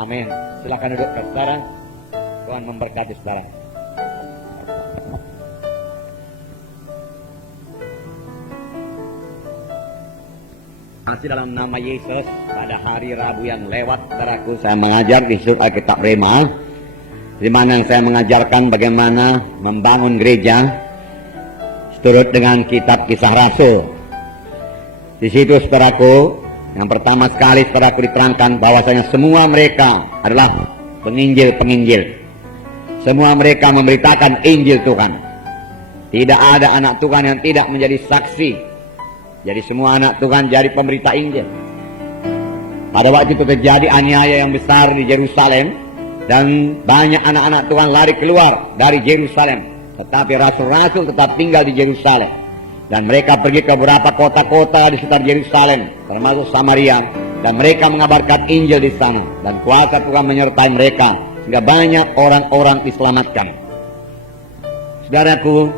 Amin. Silakan duduk saudara. Tuhan memberkati saudara. Masih dalam nama Yesus, pada hari Rabu yang lewat, saudaraku, saya mengajar di Surat Alkitab Rema, di mana saya mengajarkan bagaimana membangun gereja seturut dengan kitab Kisah Rasul. Di situ, saudaraku, yang pertama sekali saudaraku diterangkan bahwasanya semua mereka adalah penginjil-penginjil. Semua mereka memberitakan Injil Tuhan. Tidak ada anak Tuhan yang tidak menjadi saksi. Jadi semua anak Tuhan jadi pemberita Injil. Pada waktu itu terjadi aniaya yang besar di Yerusalem, dan banyak anak-anak Tuhan lari keluar dari Yerusalem. Tetapi rasul-rasul tetap tinggal di Yerusalem, dan mereka pergi ke beberapa kota-kota di sekitar Yerusalem, termasuk Samaria, dan mereka mengabarkan Injil di sana, dan kuasa Tuhan menyertai mereka sehingga banyak orang-orang diselamatkan. Saudaraku,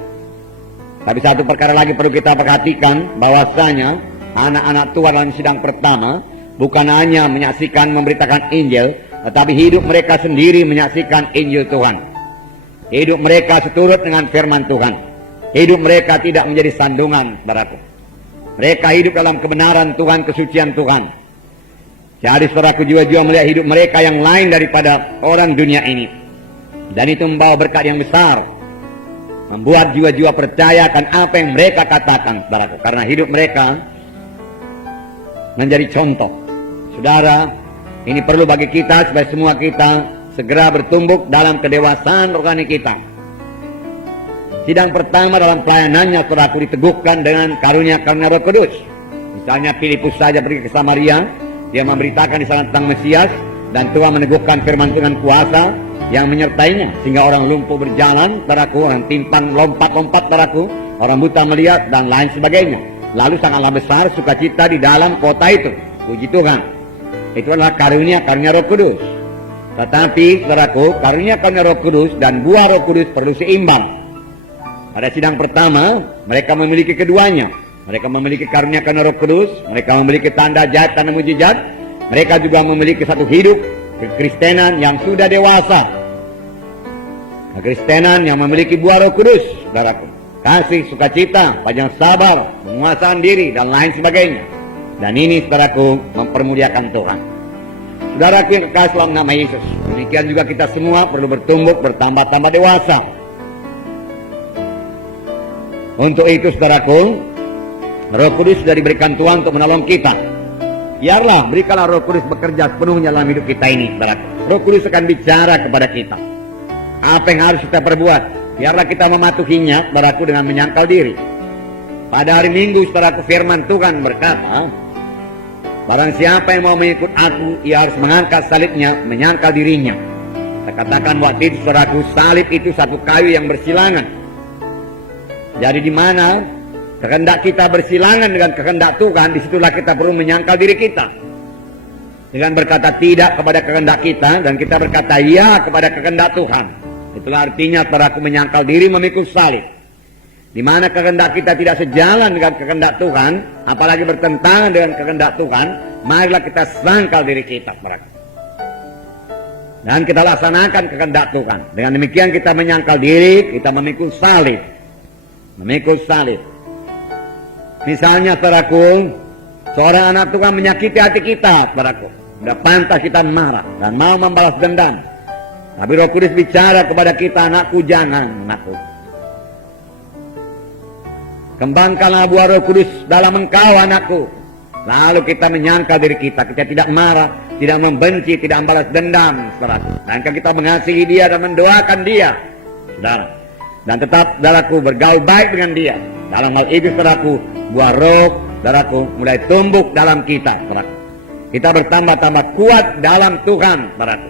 tapi satu perkara lagi perlu kita perhatikan, bahwasanya anak-anak Tuhan dalam sidang pertama bukan hanya menyaksikan memberitakan Injil, tetapi hidup mereka sendiri menyaksikan Injil Tuhan. Hidup mereka seturut dengan firman Tuhan. Hidup mereka tidak menjadi sandungan, saudaraku. Mereka hidup dalam kebenaran Tuhan, kesucian Tuhan. Jadi saudaraku, jiwa-jiwa melihat hidup mereka yang lain daripada orang dunia ini, dan itu membawa berkat yang besar, membuat jiwa-jiwa percaya akan apa yang mereka katakan, saudaraku, karena hidup mereka menjadi contoh. Saudara, ini perlu bagi kita supaya semua kita segera bertumbuh dalam kedewasaan rohani kita. Sidang pertama dalam pelayanannya, saudaraku, diteguhkan dengan karunia-karunia Roh Kudus. Misalnya Filipus saja pergi ke Samaria, dia memberitakan di sana tentang Mesias, dan Tuhan meneguhkan firman Tuhan kuasa yang menyertainya, sehingga orang lumpuh berjalan, saudaraku, orang timpang lompat-lompat, saudaraku, orang buta melihat, dan lain sebagainya. Lalu sangatlah besar sukacita di dalam kota itu. Puji Tuhan. Itu adalah karunia-karunia Roh Kudus. Tetapi, saudaraku, karunia-karunia Roh Kudus dan buah Roh Kudus perlu seimbang. Pada sidang pertama, mereka memiliki keduanya. Mereka memiliki karunia-karunia Roh Kudus, mereka memiliki tanda jahat, tanda mujizat. Mereka juga memiliki satu hidup kekristenan yang sudah dewasa. Kekristenan yang memiliki buah Roh Kudus, saudaraku. Kasih, sukacita, panjang sabar, penguasaan diri, dan lain sebagainya. Dan ini, saudaraku, mempermuliakan Tuhan. Saudaraku yang kekasih dalam nama Yesus, demikian juga kita semua perlu bertumbuh, bertambah-tambah dewasa. Untuk itu, saudaraku, Roh Kudus sudah diberikan Tuhan untuk menolong kita. Biarlah, berikanlah Roh Kudus bekerja sepenuhnya dalam hidup kita ini, saudaraku. Roh Kudus akan bicara kepada kita. Apa yang harus kita perbuat? Biarlah kita mematuhinya, saudaraku, dengan menyangkal diri. Pada hari Minggu, saudaraku, firman Tuhan berkata, barang siapa yang mau mengikut aku, ia harus mengangkat salibnya, menyangkal dirinya. Saya katakan waktu itu, saudaraku, salib itu satu kayu yang bersilangan. Jadi di mana kehendak kita bersilangan dengan kehendak Tuhan, disitulah kita perlu menyangkal diri kita. Dengan berkata tidak kepada kehendak kita, dan kita berkata ya kepada kehendak Tuhan. Itulah artinya saudaraku menyangkal diri, memikul salib. Di mana kehendak kita tidak sejalan dengan kehendak Tuhan, apalagi bertentangan dengan kehendak Tuhan, marilah kita sangkal diri kita, saudaraku. Dan kita laksanakan kehendak Tuhan. Dengan demikian kita menyangkal diri, kita memikul salib. Memikul salib. Misalnya, saudaraku, seorang anak Tuhan menyakiti hati kita, saudaraku. Sudah pantas kita marah dan mau membalas dendam. Tapi Roh Kudus bicara kepada kita, anakku, jangan, anakku. Kembangkanlah buah Roh Kudus dalam engkau, anakku. Lalu kita menyangkal diri kita. Kita tidak marah, tidak membenci, tidak membalas dendam, saudaraku. Melainkan kita mengasihi dia dan mendoakan dia, saudara. Dan tetap, saudaraku, bergaul baik dengan dia. Dalam hal itu, saudaraku, buah roh, saudaraku, mulai tumbuh dalam kita, saudaraku. Kita bertambah-tambah kuat dalam Tuhan, saudaraku.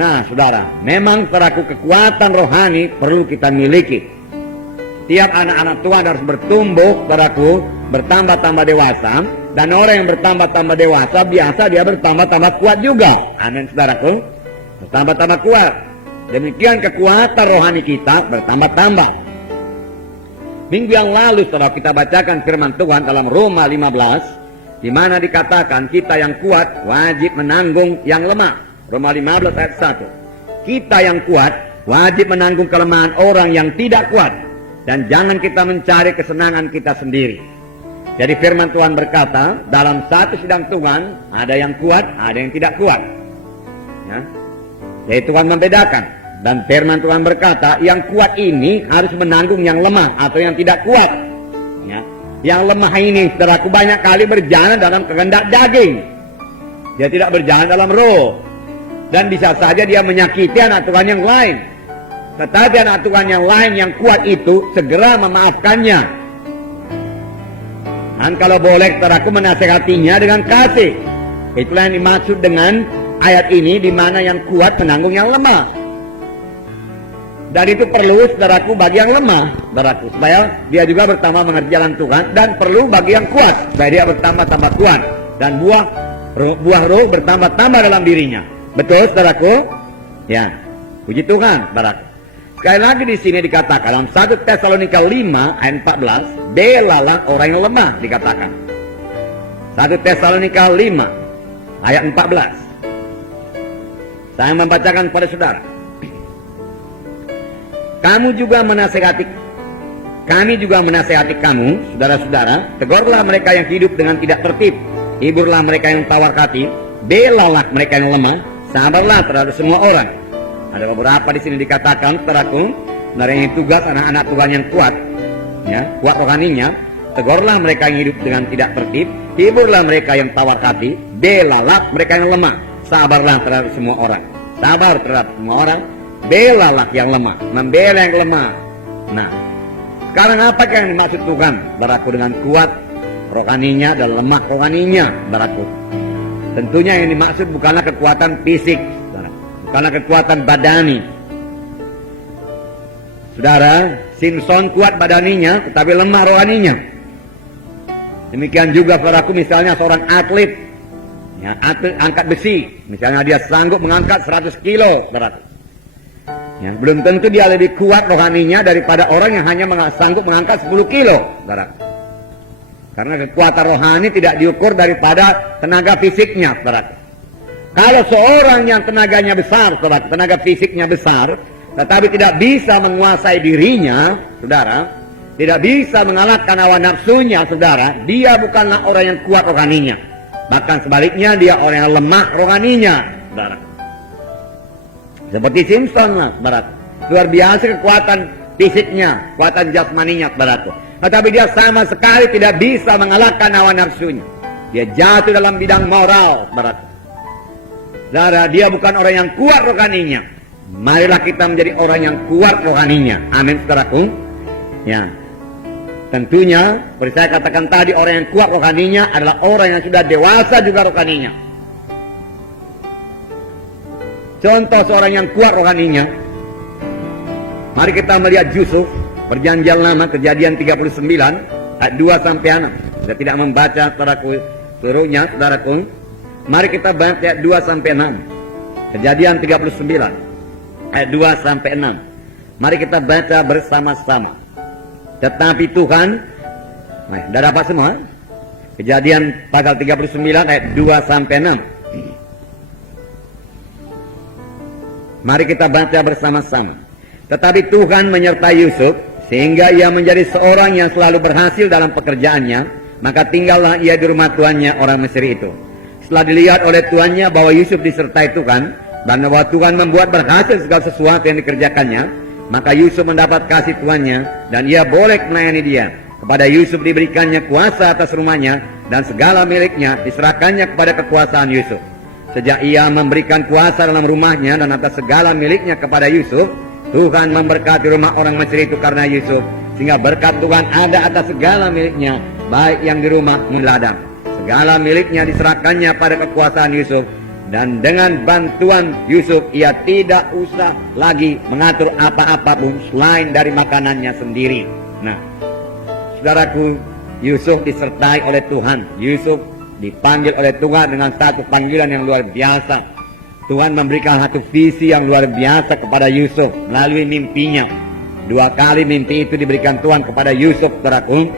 Nah, saudara, memang, saudaraku, kekuatan rohani perlu kita miliki. Tiap anak-anak Tuhan harus bertumbuh, saudaraku, bertambah-tambah dewasa. Dan orang yang bertambah-tambah dewasa, biasa dia bertambah-tambah kuat juga. Amin, saudaraku. Bertambah-tambah kuat. Demikian kekuatan rohani kita bertambah-tambah. Minggu yang lalu, saudara, kita bacakan firman Tuhan dalam Roma 15, di mana dikatakan kita yang kuat wajib menanggung yang lemah. Roma 15 ayat 1. Kita yang kuat wajib menanggung kelemahan orang yang tidak kuat. Dan jangan kita mencari kesenangan kita sendiri. Jadi firman Tuhan berkata, dalam satu sidang Tuhan, ada yang kuat, ada yang tidak kuat. Ya. Jadi Tuhan membedakan. Dan firman Tuhan berkata, yang kuat ini harus menanggung yang lemah atau yang tidak kuat. Ya. Yang lemah ini, saudaraku, banyak kali berjalan dalam kehendak daging. Dia tidak berjalan dalam roh. Dan bisa saja dia menyakiti anak Tuhan yang lain. Tetapi anak Tuhan yang lain yang kuat itu segera memaafkannya. Dan kalau boleh, saudaraku, menasehatinya dengan kasih. Itulah yang dimaksud dengan ayat ini, di mana yang kuat menanggung yang lemah. Dan itu perlu, saudaraku, bagi yang lemah, saudaraku, supaya dia juga bertambah mengerti jalan Tuhan. Dan perlu bagi yang kuat, supaya dia bertambah-tambah kuat. Dan buah roh bertambah-tambah dalam dirinya. Betul, saudaraku? Ya, puji Tuhan, saudaraku. Sekali lagi di sini dikatakan dalam 1 Tesalonika 5 ayat 14, belalah orang yang lemah, dikatakan. 1 Tesalonika 5 ayat 14. Saya membacakan kepada saudara. Kami juga menasehati kamu, saudara-saudara, tegurlah mereka yang hidup dengan tidak tertib, hiburlah mereka yang tawar hati, belalah mereka yang lemah, sabarlah terhadap semua orang. Ada beberapa di sini dikatakan, saudaraku, sebenarnya tugas anak-anak Tuhan yang kuat, ya, kuat rohaninya. Tegurlah mereka yang hidup dengan tidak tertib, hiburlah mereka yang tawar hati, belalah mereka yang lemah, sabarlah terhadap semua orang. Sabar terhadap semua orang, belalah yang lemah, membela yang lemah. Nah, sekarang apa yang dimaksud Tuhan, saudaraku, dengan kuat rohaninya dan lemah rohaninya, saudaraku? Tentunya yang dimaksud bukanlah kekuatan fisik, karena kekuatan badani. Saudara, Simpson kuat badaninya tetapi lemah rohaninya. Demikian juga saudaraku, misalnya seorang atlet, ya, atlet angkat besi, misalnya dia sanggup mengangkat 100 kilo, saudaraku. Ya, belum tentu dia lebih kuat rohaninya daripada orang yang hanya sanggup mengangkat 10 kilo, saudaraku. Karena kekuatan rohani tidak diukur daripada tenaga fisiknya, saudaraku. Kalau seorang yang tenaganya besar, saudara, tenaga fisiknya besar, tetapi tidak bisa menguasai dirinya, saudara, tidak bisa mengalahkan hawa nafsunya, saudara, dia bukanlah orang yang kuat rohaninya. Bahkan sebaliknya, dia orang yang lemah rohaninya, saudara. Seperti Simpson lah, saudara. Luar biasa kekuatan fisiknya, kekuatan jasmaninya, saudara. Tetapi dia sama sekali tidak bisa mengalahkan hawa nafsunya. Dia jatuh dalam bidang moral, saudara. Saudara, dia bukan orang yang kuat rohaninya. Marilah kita menjadi orang yang kuat rohaninya. Amin, saudaraku. Ya, tentunya, seperti saya katakan tadi, orang yang kuat rohaninya adalah orang yang sudah dewasa juga rohaninya. Contoh seorang yang kuat rohaninya, mari kita melihat Yusuf, Perjanjian Lama, Kejadian 39 ayat 2-6. Saya tidak membaca, saudaraku, seluruhnya, saudaraku. Mari kita baca ayat 2-6. Kejadian 39 ayat 2-6. Mari kita baca bersama-sama. Tetapi Tuhan, sudah dapat semua? Kejadian pasal 39 ayat 2-6. Mari kita baca bersama-sama. Tetapi Tuhan menyertai Yusuf, sehingga ia menjadi seorang yang selalu berhasil dalam pekerjaannya. Maka tinggallah ia di rumah tuannya orang Mesir itu. Setelah dilihat oleh tuannya bahwa Yusuf disertai Tuhan, dan bahwa Tuhan membuat berhasil segala sesuatu yang dikerjakannya, maka Yusuf mendapat kasih tuannya, dan ia boleh melayani dia. Kepada Yusuf diberikannya kuasa atas rumahnya, dan segala miliknya diserahkannya kepada kekuasaan Yusuf. Sejak ia memberikan kuasa dalam rumahnya dan atas segala miliknya kepada Yusuf, Tuhan memberkati rumah orang Mesir itu karena Yusuf, sehingga berkat Tuhan ada atas segala miliknya, baik yang di rumah maupun di ladang. Segala miliknya diserahkannya pada kekuasaan Yusuf, dan dengan bantuan Yusuf ia tidak usah lagi mengatur apa-apa pun selain dari makanannya sendiri. Nah, saudaraku, Yusuf disertai oleh Tuhan. Yusuf dipanggil oleh Tuhan dengan satu panggilan yang luar biasa. Tuhan memberikan satu visi yang luar biasa kepada Yusuf melalui mimpinya. 2 kali mimpi itu diberikan Tuhan kepada Yusuf, saudaraku,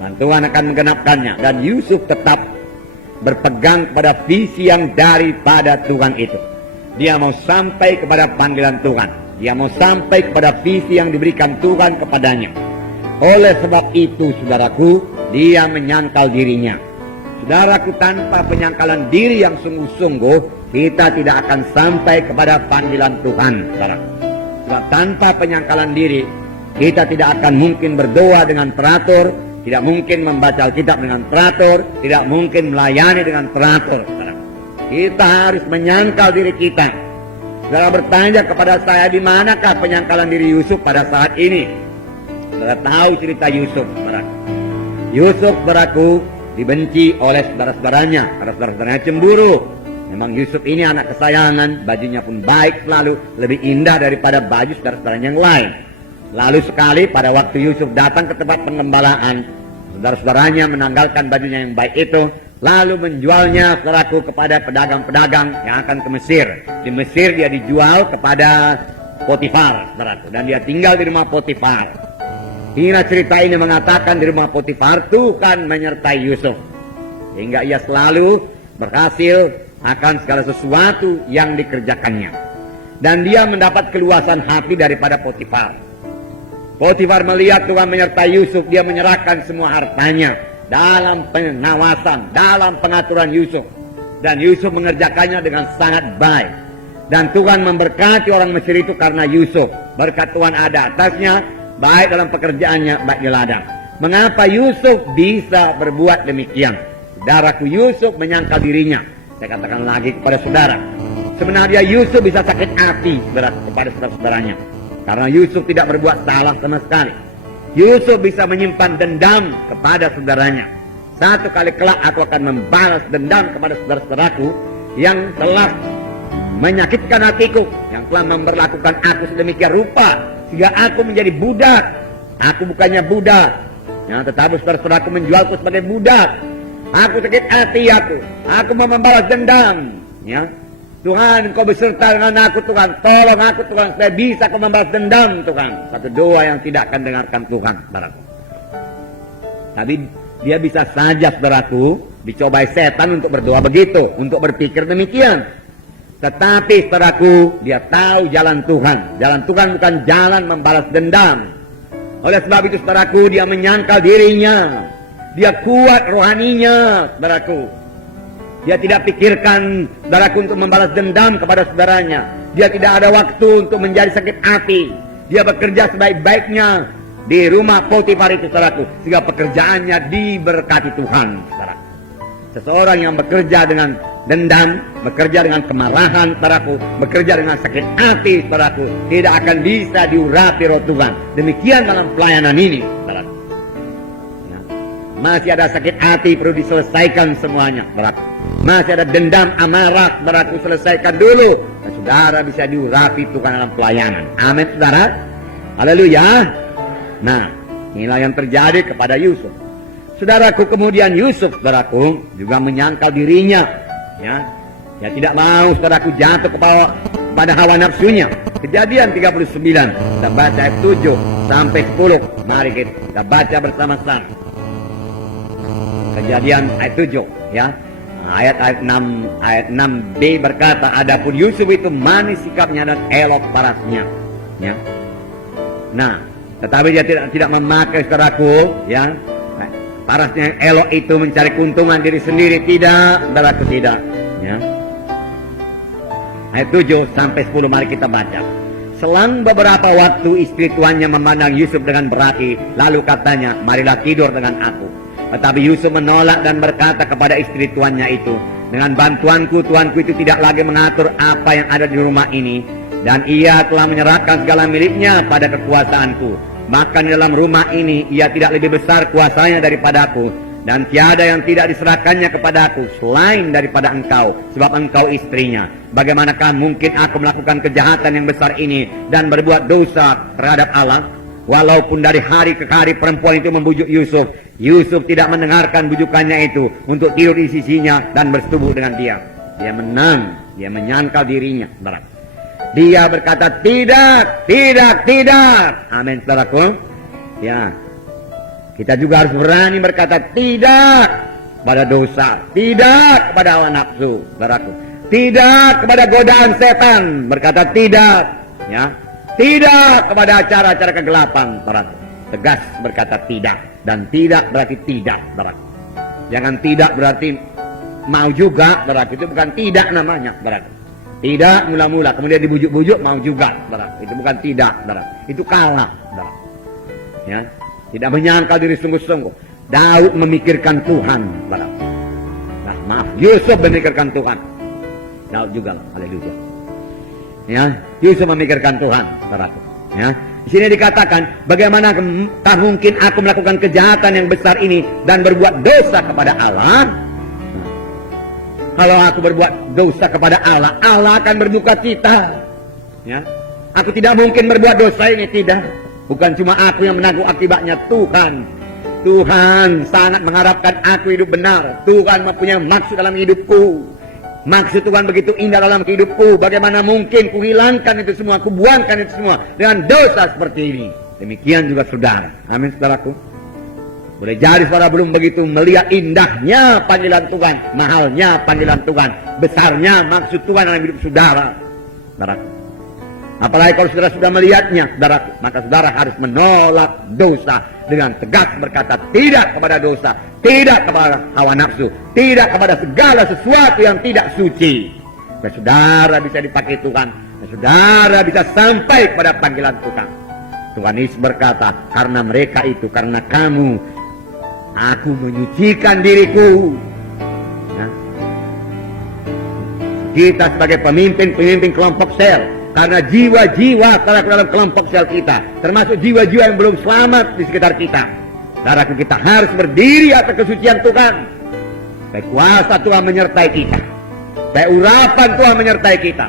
dan Tuhan akan menggenapkannya. Dan Yusuf tetap berpegang pada visi yang daripada Tuhan itu. Dia mau sampai kepada panggilan Tuhan. Dia mau sampai kepada visi yang diberikan Tuhan kepadanya. Oleh sebab itu, saudaraku, dia menyangkal dirinya. Saudaraku, tanpa penyangkalan diri yang sungguh-sungguh, kita tidak akan sampai kepada panggilan Tuhan, saudaraku. Sebab tanpa penyangkalan diri, kita tidak akan mungkin berdoa dengan teratur, tidak mungkin membaca Alkitab dengan teratur, tidak mungkin melayani dengan teratur, saudaraku. Kita harus menyangkal diri kita. Saudara bertanya kepada saya, di manakah penyangkalan diri Yusuf pada saat ini? Saudara tahu cerita Yusuf, saudaraku. Yusuf, saudaraku, dibenci oleh saudara-saudaranya, karena saudara-saudaranya cemburu. Memang Yusuf ini anak kesayangan, bajunya pun baik selalu, lebih indah daripada baju saudara-saudaranya yang lain. Lalu sekali pada waktu Yusuf datang ke tempat pengembalaan, saudara-saudaranya menanggalkan bajunya yang baik itu, lalu menjualnya, saudaraku, kepada pedagang-pedagang yang akan ke Mesir. Di Mesir dia dijual kepada Potifar, saudaraku, dan dia tinggal di rumah Potifar. Hingga cerita ini mengatakan di rumah Potifar Tuhan menyertai Yusuf, hingga ia selalu berhasil akan segala sesuatu yang dikerjakannya. Dan dia mendapat keluasan hati daripada Potifar. Potifar melihat Tuhan menyertai Yusuf, dia menyerahkan semua hartanya dalam pengawasan, dalam pengaturan Yusuf. Dan Yusuf mengerjakannya dengan sangat baik. Dan Tuhan memberkati orang Mesir itu karena Yusuf. Berkat Tuhan ada atasnya, baik dalam pekerjaannya, baik di ladang. Mengapa Yusuf bisa berbuat demikian? Saudaraku, Yusuf menyangkal dirinya. Saya katakan lagi kepada saudara, sebenarnya Yusuf bisa sakit hati kepada saudara-saudaranya, karena Yusuf tidak berbuat salah sama sekali. Yusuf bisa menyimpan dendam kepada saudaranya. Satu kali kelak aku akan membalas dendam kepada saudara-saudaraku yang telah menyakitkan hatiku, yang telah memperlakukan aku sedemikian rupa sehingga aku menjadi budak. Aku bukannya budak, ya, tetapi saudara-saudaraku menjualku sebagai budak. Aku sakit hati aku mau membalas dendam, ya. Tuhan, Engkau beserta dengan aku, Tuhan. Tolong aku, Tuhan, supaya bisa aku membalas dendam, Tuhan. Satu doa yang tidak akan dengarkan Tuhan, saudaraku. Tapi dia bisa saja, saudaraku, dicobai setan untuk berdoa begitu, untuk berpikir demikian. Tetapi, saudaraku, dia tahu jalan Tuhan. Jalan Tuhan bukan jalan membalas dendam. Oleh sebab itu, saudaraku, dia menyangkal dirinya. Dia kuat rohaninya, saudaraku. Dia tidak pikirkan, saudaraku, untuk membalas dendam kepada saudaranya. Dia tidak ada waktu untuk menjadi sakit hati. Dia bekerja sebaik-baiknya di rumah Potifar itu, saudaraku, sehingga pekerjaannya diberkati Tuhan, saudaraku. Seseorang yang bekerja dengan dendam, bekerja dengan kemarahan, saudaraku, bekerja dengan sakit hati, saudaraku, tidak akan bisa diurapi roh Tuhan. Demikian dalam pelayanan ini, saudaraku. Masih ada sakit hati perlu diselesaikan semuanya, saudaraku. Masih ada dendam, amarah, saudaraku, selesaikan dulu. Dan saudara bisa diurapi Tuhan dalam pelayanan. Amin, saudara. Haleluya. Nah, inilah yang terjadi kepada Yusuf. Saudaraku, kemudian Yusuf, saudaraku, juga menyangkal dirinya. Ya, dia tidak mau, saudaraku, jatuh kepada hawa nafsunya. Kejadian 39, kita baca ayat 7 sampai 10. Mari kita baca bersama-sama. Kejadian ayat 7, ya. Ayat 6b berkata, adapun Yusuf itu manis sikapnya dan elok parasnya, ya. Nah, tetapi dia tidak memakai, saudaraku, ya. Nah, parasnya yang elok itu mencari keuntungan diri sendiri, tidak, saudaraku, tidak, ya. Ayat 7 sampai 10 mari kita baca. Selang beberapa waktu istri tuannya memandang Yusuf dengan berarti, lalu katanya, marilah tidur dengan aku. Tetapi Yusuf menolak dan berkata kepada istri tuannya itu, dengan bantuanku, tuanku itu tidak lagi mengatur apa yang ada di rumah ini, dan ia telah menyerahkan segala miliknya pada kekuasaanku. Maka di dalam rumah ini ia tidak lebih besar kuasanya daripadaku, dan tiada yang tidak diserahkannya kepadaku selain daripada engkau, sebab engkau istrinya. Bagaimanakah mungkin aku melakukan kejahatan yang besar ini dan berbuat dosa terhadap Allah? Walaupun dari hari ke hari perempuan itu membujuk Yusuf, Yusuf tidak mendengarkan bujukannya itu untuk tidur di sisinya dan bersetubuh dengan dia. Dia menang, dia menyangkal dirinya, saudara. Dia berkata tidak, tidak, tidak. Amin, saudaraku. Ya, kita juga harus berani berkata tidak pada dosa, tidak pada hawa nafsu, saudaraku. tidak kepada godaan setan, berkata tidak, ya, tidak kepada acara-acara kegelapan, saudaraku. Tegas berkata tidak, dan tidak berarti tidak, saudaraku. Jangan tidak berarti mau juga, saudaraku. Itu bukan tidak namanya, saudaraku. Tidak mula-mula, kemudian dibujuk-bujuk mau juga, saudaraku. Itu bukan tidak, saudaraku. Itu kalah, saudaraku. Ya, tidak menyangkal diri sungguh-sungguh. Daud memikirkan Tuhan, saudaraku. Nah, maaf, Yusuf memikirkan Tuhan. Daud juga, haleluya. Ya, Yusuf memikirkan Tuhan, saudaraku. Ya, di sini dikatakan, bagaimana mungkin aku melakukan kejahatan yang besar ini dan berbuat dosa kepada Allah? Kalau aku berbuat dosa kepada Allah, Allah akan berduka cita. Ya, aku tidak mungkin berbuat dosa ini, tidak. Bukan cuma aku yang menanggung akibatnya, Tuhan. Tuhan sangat mengharapkan aku hidup benar. Tuhan mempunyai maksud dalam hidupku. Maksud Tuhan begitu indah dalam hidupku. Bagaimana mungkin ku hilangkan itu semua, ku buangkan itu semua dengan dosa seperti ini. Demikian juga saudara. Amin, saudaraku. Boleh jadi saudara belum begitu melihat indahnya panggilan Tuhan, mahalnya panggilan Tuhan, besarnya maksud Tuhan dalam hidup saudara, saudaraku. Apalagi kalau saudara sudah melihatnya, saudaraku, maka saudara harus menolak dosa dengan tegas berkata tidak kepada dosa, tidak kepada hawa nafsu, tidak kepada segala sesuatu yang tidak suci. Dan saudara bisa dipakai Tuhan, dan saudara bisa sampai kepada panggilan Tuhan. Tuhan Yesus berkata, karena mereka itu, karena kamu, aku menyucikan diriku. Nah, kita sebagai pemimpin kelompok sel, karena jiwa-jiwa dalam kelompok sel kita, termasuk jiwa-jiwa yang belum selamat di sekitar kita, saudaraku, kita harus berdiri atas kesucian Tuhan. Baik kuasa Tuhan menyertai kita, baik urapan Tuhan menyertai kita.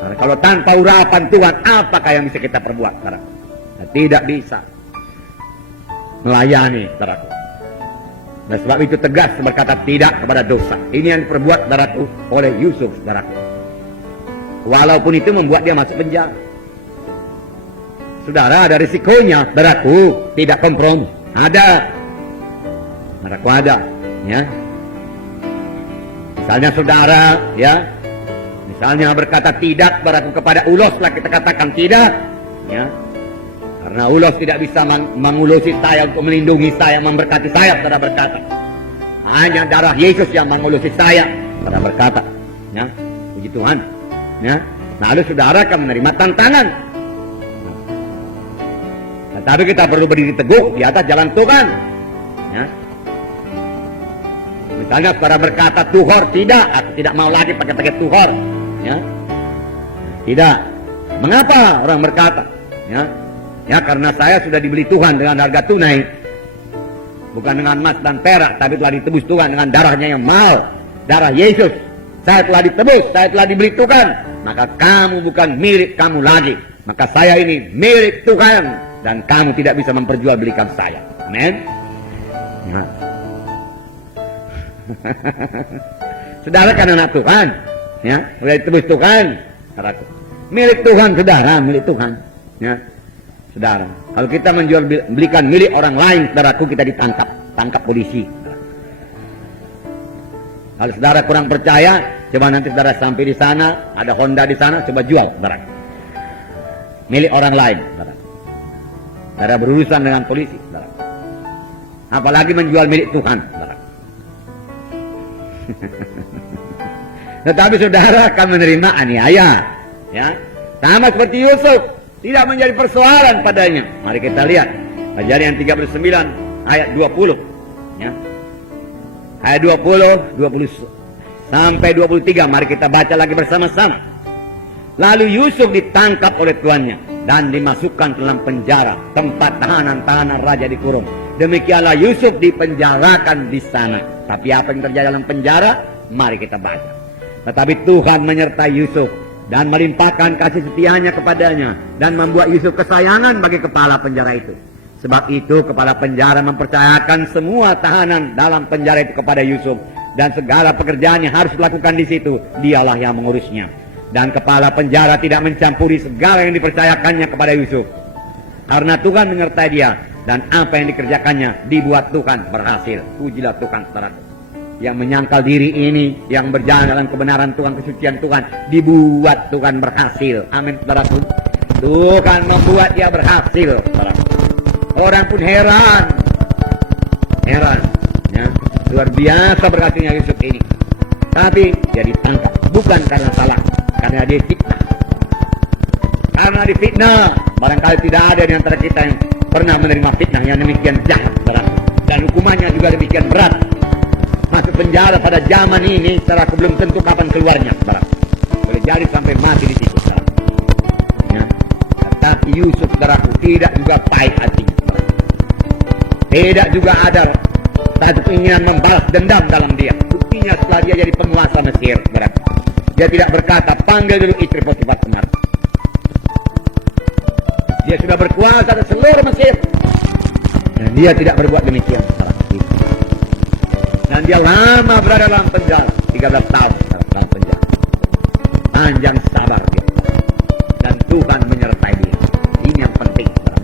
Karena kalau tanpa urapan Tuhan, apakah yang bisa kita perbuat, saudaraku? Nah, tidak bisa melayani, saudaraku. Dan sebab itu tegas berkata tidak kepada dosa. Ini yang diperbuat, saudaraku, oleh Yusuf, saudaraku. Walaupun itu membuat dia masuk penjara. Saudara, ada risikonya, saudaraku, tidak kompromi. Ada. Saudaraku, ada. Ya. Misalnya saudara, ya, misalnya berkata tidak, saudaraku, kepada ulos lah kita katakan tidak. Ya. Karena ulos tidak bisa mengulusi saya untuk melindungi saya, memberkati saya, saudara berkata. Hanya darah Yesus yang mengulusi saya, saudara berkata. Ya. Puji Tuhan. Ya, lalu saudara akan menerima tantangan. Nah, tapi kita perlu berdiri teguh di atas jalan Tuhan. Ya. Misalnya saudara berkata tuhor, tidak, aku tidak mau lagi pakai tuhor. Ya. Tidak. Mengapa orang berkata? Ya, ya karena saya sudah dibeli Tuhan dengan harga tunai, bukan dengan emas dan perak, tapi telah ditebus Tuhan dengan darahnya yang mahal, darah Yesus. Saya telah ditebus, saya telah dibeli Tuhan. Maka kamu bukan milik kamu lagi. Maka saya ini milik Tuhan. Dan kamu tidak bisa memperjualbelikan saya. Amin. Nah. Saudara kan anak Tuhan. Ya, sudah ditebus Tuhan. Saudaraku. Milik Tuhan, saudara, milik Tuhan. Ya. Saudara, kalau kita menjual belikan milik orang lain, saudaraku, kita ditangkap. Tangkap polisi. Kalau saudara kurang percaya, coba nanti saudara sampai di sana, ada Honda di sana, coba jual, saudara. Milik orang lain, saudara. Saudara berurusan dengan polisi, saudara. Apalagi menjual milik Tuhan, saudara. Tetapi saudara akan menerima aniaya, ya. Sama seperti Yusuf, tidak menjadi persoalan padanya. Mari kita lihat Kejadian 39 ayat 20, ya. Ayat 20 sampai 23, mari kita baca lagi bersama-sama. Lalu Yusuf ditangkap oleh tuannya dan dimasukkan ke dalam penjara, tempat tahanan-tahanan raja dikurung. Demikianlah Yusuf dipenjarakan di sana. Tapi apa yang terjadi dalam penjara? Mari kita baca. Tetapi Tuhan menyertai Yusuf dan melimpahkan kasih setianya kepadanya dan membuat Yusuf kesayangan bagi kepala penjara itu. Sebab itu kepala penjara mempercayakan semua tahanan dalam penjara itu kepada Yusuf, dan segala pekerjaan yang harus dilakukan di situ dialah yang mengurusnya. Dan kepala penjara tidak mencampuri segala yang dipercayakannya kepada Yusuf, karena Tuhan menyertai dia, dan apa yang dikerjakannya dibuat Tuhan berhasil. Pujilah Tuhan, saudaraku. yang menyangkal diri ini, yang berjalan dalam kebenaran Tuhan, kesucian Tuhan, dibuat Tuhan berhasil. Amin, saudaraku. Tuhan membuat dia berhasil, saudaraku. Orang pun heran, ya. Luar biasa berhasilnya Yusuf ini. Tapi dia ditangkap, bukan karena salah, karena dia fitnah. Karena difitnah, barangkali tidak ada di antara kita yang pernah menerima fitnah yang demikian jahat, saudaraku. Dan hukumannya juga demikian berat. Masuk penjara pada zaman ini, saudaraku, belum tentu kapan keluarnya, saudaraku. Boleh jadi sampai mati di situ, saudaraku. Ya. Tetapi Yusuf, saudaraku, tidak juga pahit hatinya, saudaraku. Tidak juga ada satu keinginan membalas dendam dalam dia. Buktinya setelah dia jadi penguasa Mesir, saudaraku, dia tidak berkata, panggil dulu istri Potifar kemari. Dia sudah berkuasa di seluruh Mesir. Dan dia tidak berbuat demikian, saudaraku. Dan dia lama berada dalam penjara, 13 tahun dalam penjara. Panjang sabar dia. Dan Tuhan menyertai dia. Ini yang penting, saudara.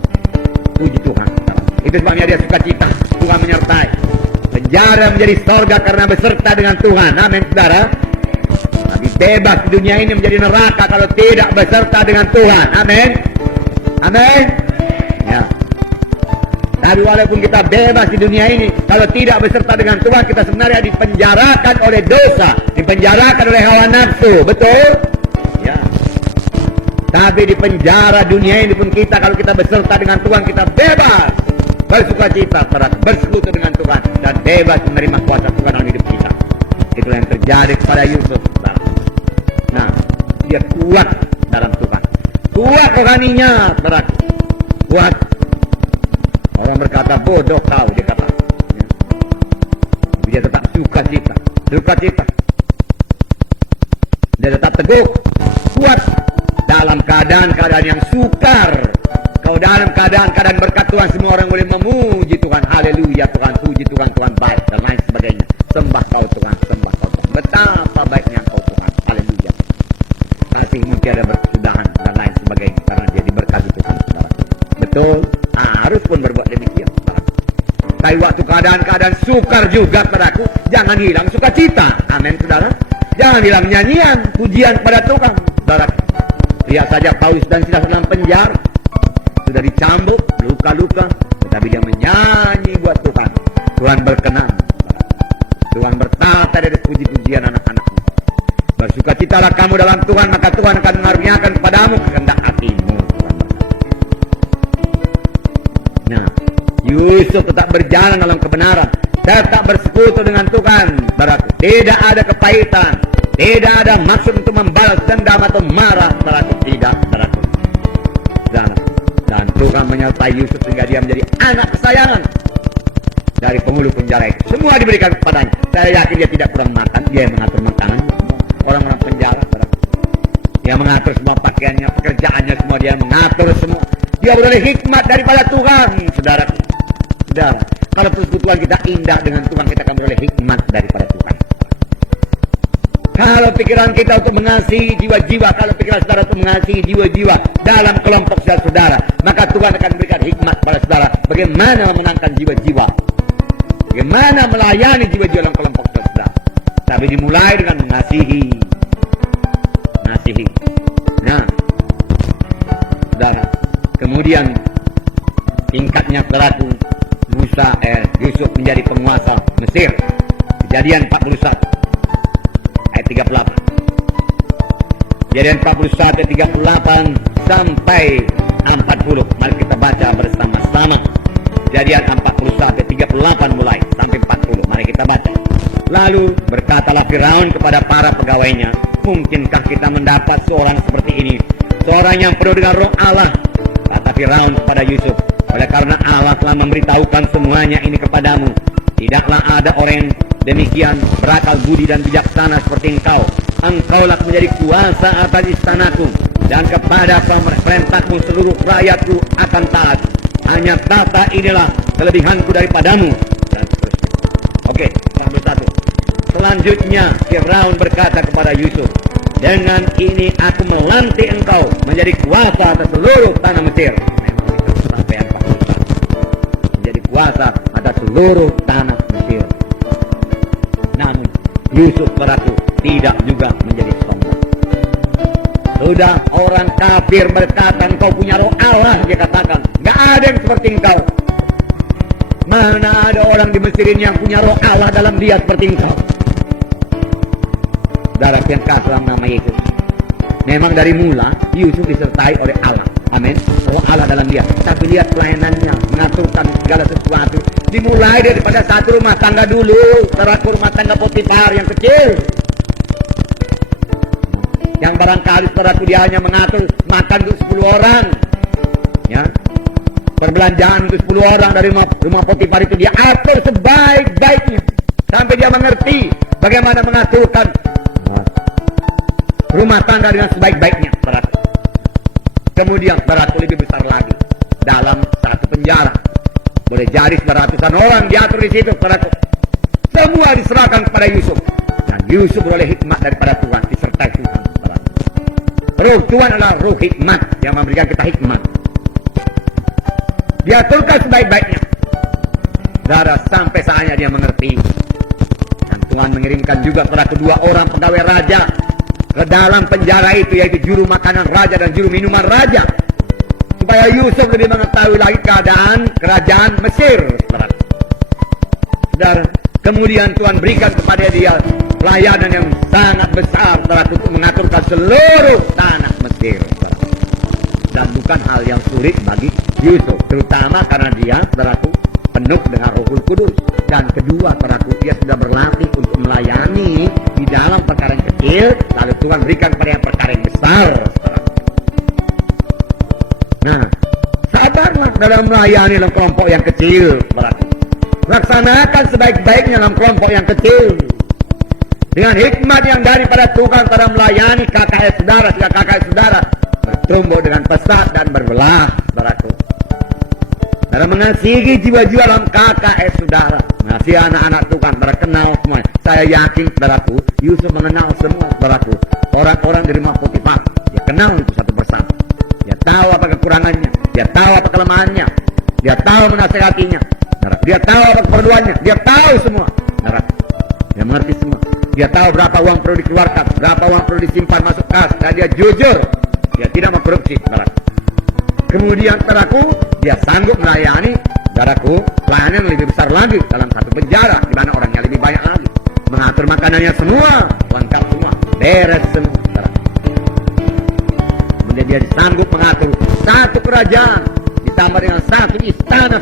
Puji Tuhan, saudara. Itu sebabnya dia suka cita. Tuhan menyertai. Penjara menjadi surga karena beserta dengan Tuhan. Amin, saudara. Tapi bebas di dunia ini menjadi neraka kalau tidak beserta dengan Tuhan. Amin. Amin. Ya. Tapi walaupun kita bebas di dunia ini, kalau tidak beserta dengan Tuhan, kita sebenarnya dipenjarakan oleh dosa, dipenjarakan oleh hawa nafsu, betul? Ya. Tapi di penjara dunia ini pun kita, kalau kita beserta dengan Tuhan, kita bebas bersukacita, bersekutu dengan Tuhan, dan bebas menerima kuasa Tuhan dalam hidup kita. Itulah yang terjadi kepada Yusuf. Nah, dia kuat dalam Tuhan, kuat rohaninya, kuat. Orang berkata bodoh kau, dia kata. Ya. Dia tetap sukacita. Dia tetap teguh, kuat dalam keadaan-keadaan yang sukar. Kau dalam keadaan-keadaan berkat Tuhan, semua orang boleh memuji Tuhan. Haleluya, Tuhan, puji Tuhan, Tuhan baik, dan lain sebagainya. Sembah kau Tuhan, sembah kau Tuhan. Betapa baiknya kau Tuhan. Haleluya. Kasihmu tiada berkesudahan, dan lain sebagainya. Karena dia diberkati Tuhan, saudara. Betul. Harus pun berbuat demikian, saudara. Tapi waktu keadaan-keadaan sukar juga, saudaraku, jangan hilang sukacita. Amin, saudara. Jangan hilang nyanyian, pujian kepada Tuhan, saudara. Lihat saja Paulus dan Silas dalam penjara, sudah dicambuk, luka-luka, tetapi dia menyanyi buat Tuhan. Tuhan berkenan, Tuhan bertata dari puji-pujian anak-anakmu. Bersukacitalah kamu dalam Tuhan, maka Tuhan akan mengaruniakan kepadamu kehendak hatimu. Nah, Yusuf tetap berjalan dalam kebenaran, tetap bersekutu dengan Tuhan. Tidak ada kepahitan, tidak ada maksud untuk membalas dendam atau marah. Tidak, dan Tuhan menyertai Yusuf sehingga dia menjadi anak kesayangan dari penghulu penjara itu. Semua diberikan kepadanya. Saya yakin dia tidak kurang makan, dia yang mengatur makanan. Orang-orang penjara, dia mengatur semua pakaiannya, pekerjaannya, semua dia mengatur semua. Dia beroleh hikmat daripada Tuhan, saudara. Kalau persekutuan kita indah dengan Tuhan, kita akan beroleh hikmat daripada Tuhan. Kalau pikiran kita untuk mengasihi jiwa-jiwa, kalau pikiran saudara untuk mengasihi jiwa-jiwa dalam kelompok saudara, maka Tuhan akan berikan hikmat pada saudara bagaimana memenangkan jiwa-jiwa, bagaimana melayani jiwa-jiwa dalam kelompok saudara. Tapi dimulai dengan mengasihi. Nah, saudara, kemudian tingkatnya saudaraku, Yusuf menjadi penguasa Mesir. Kejadian 41 ayat 38. Kejadian 41 ayat 38 sampai 40. Mari kita baca bersama-sama. Kejadian 41 ayat 38 mulai sampai 40. Mari kita baca. Lalu berkatalah Firaun kepada para pegawainya, mungkinkah kita mendapat seorang seperti ini, seorang yang penuh dengan roh Allah? Kata Firaun kepada Yusuf, oleh karena Allah telah memberitahukan semuanya ini kepadamu, tidaklah ada orang demikian berakal budi dan bijaksana seperti engkau. Engkaulah menjadi kuasa atas istanaku, dan kepada perintahmu seluruh rakyatku akan taat. Hanya tata inilah kelebihanku daripadamu. Dan seterusnya. Oke, yang bersatu. Selanjutnya Firaun berkata kepada Yusuf, dengan ini aku melantik engkau menjadi kuasa atas seluruh tanah Mesir. Sampai 41. Menjadi kuasa atas seluruh tanah Mesir. Nah, Yusuf saudaraku tidak juga menjadi sombong. Sudah orang kafir berkata engkau punya roh Allah, dia katakan gak ada yang seperti engkau. Mana ada orang di Mesir ini yang punya roh Allah dalam dia seperti engkau. Saudara yang kasih dalam nama Yesus, memang dari mula Yusuf disertai oleh Allah. Amin. Roh Allah dalam dia. Tapi lihat pelayanannya, mengaturkan segala sesuatu. Dimulai daripada satu rumah tangga dulu. Terakhir rumah tangga Potifar yang kecil. Yang barangkali terakhir dia hanya mengatur makan untuk 10 orang. Ya. Perbelanjaan untuk 10 orang dari rumah Potifar itu dia atur sebaik-baiknya. Sampai dia mengerti bagaimana mengaturkan rumah tangga dengan sebaik-baiknya. Kemudian beratus lebih besar lagi dalam satu penjara. Boleh jadi seratusan orang diatur di situ. Semua diserahkan kepada Yusuf. Dan Yusuf oleh hikmat daripada Tuhan, disertai Tuhan. Roh Tuhan adalah roh hikmat yang memberikan kita hikmat. Diaturkan sebaik-baiknya. Darah sampai saatnya dia mengerti. Dan Tuhan mengirimkan juga pada kedua orang pegawai raja ke dalam penjara itu, yaitu juru makanan raja dan juru minuman raja, supaya Yusuf lebih mengetahui lagi keadaan kerajaan Mesir. Dan kemudian Tuhan berikan kepada dia pelayanan yang sangat besar untuk mengaturkan seluruh tanah Mesir. Dan bukan hal yang sulit bagi Yusuf, terutama karena dia penuh dengan Roh Kudus. Dan kedua, dia sudah berlatih untuk melayani di dalam perkara yang kecil, lalu Tuhan berikan kepada yang perkara yang besar. Nah, sabarlah dalam melayani dalam kelompok yang kecil. Laksanakan sebaik-baiknya dalam kelompok yang kecil. Dengan hikmat yang daripada Tuhan dalam melayani KKS saudara, sehingga KKS saudara bertumbuh dengan pesat dan berbelah, saudaraku. Dalam mengasihi jiwa-jiwa dalam KKS saudara, mengasihi anak-anak Tuhan, berkenal semua. Saya yakin saudaraku, Yusuf mengenal semua saudaraku. Orang-orang dari rumah Potifar, dia kenal itu satu persatu. Dia tahu apa kekurangannya, dia tahu apa kelemahannya, dia tahu menasihatinya, dia tahu apa keperluannya, dia tahu semua. Dia mengerti semua. Dia tahu berapa uang perlu dikeluarkan, berapa uang perlu disimpan masuk kas, dan dia jujur, dia tidak mengkorupsi saudaraku. Kemudian saudaraku, dia sanggup melayani saudaraku pelayanan lebih besar lagi dalam satu penjara di mana orangnya lebih banyak lagi. Mengatur makanannya semua, lengkap semua, beres semua. Saudaraku. Kemudian dia sanggup mengatur satu kerajaan ditambah dengan satu istana.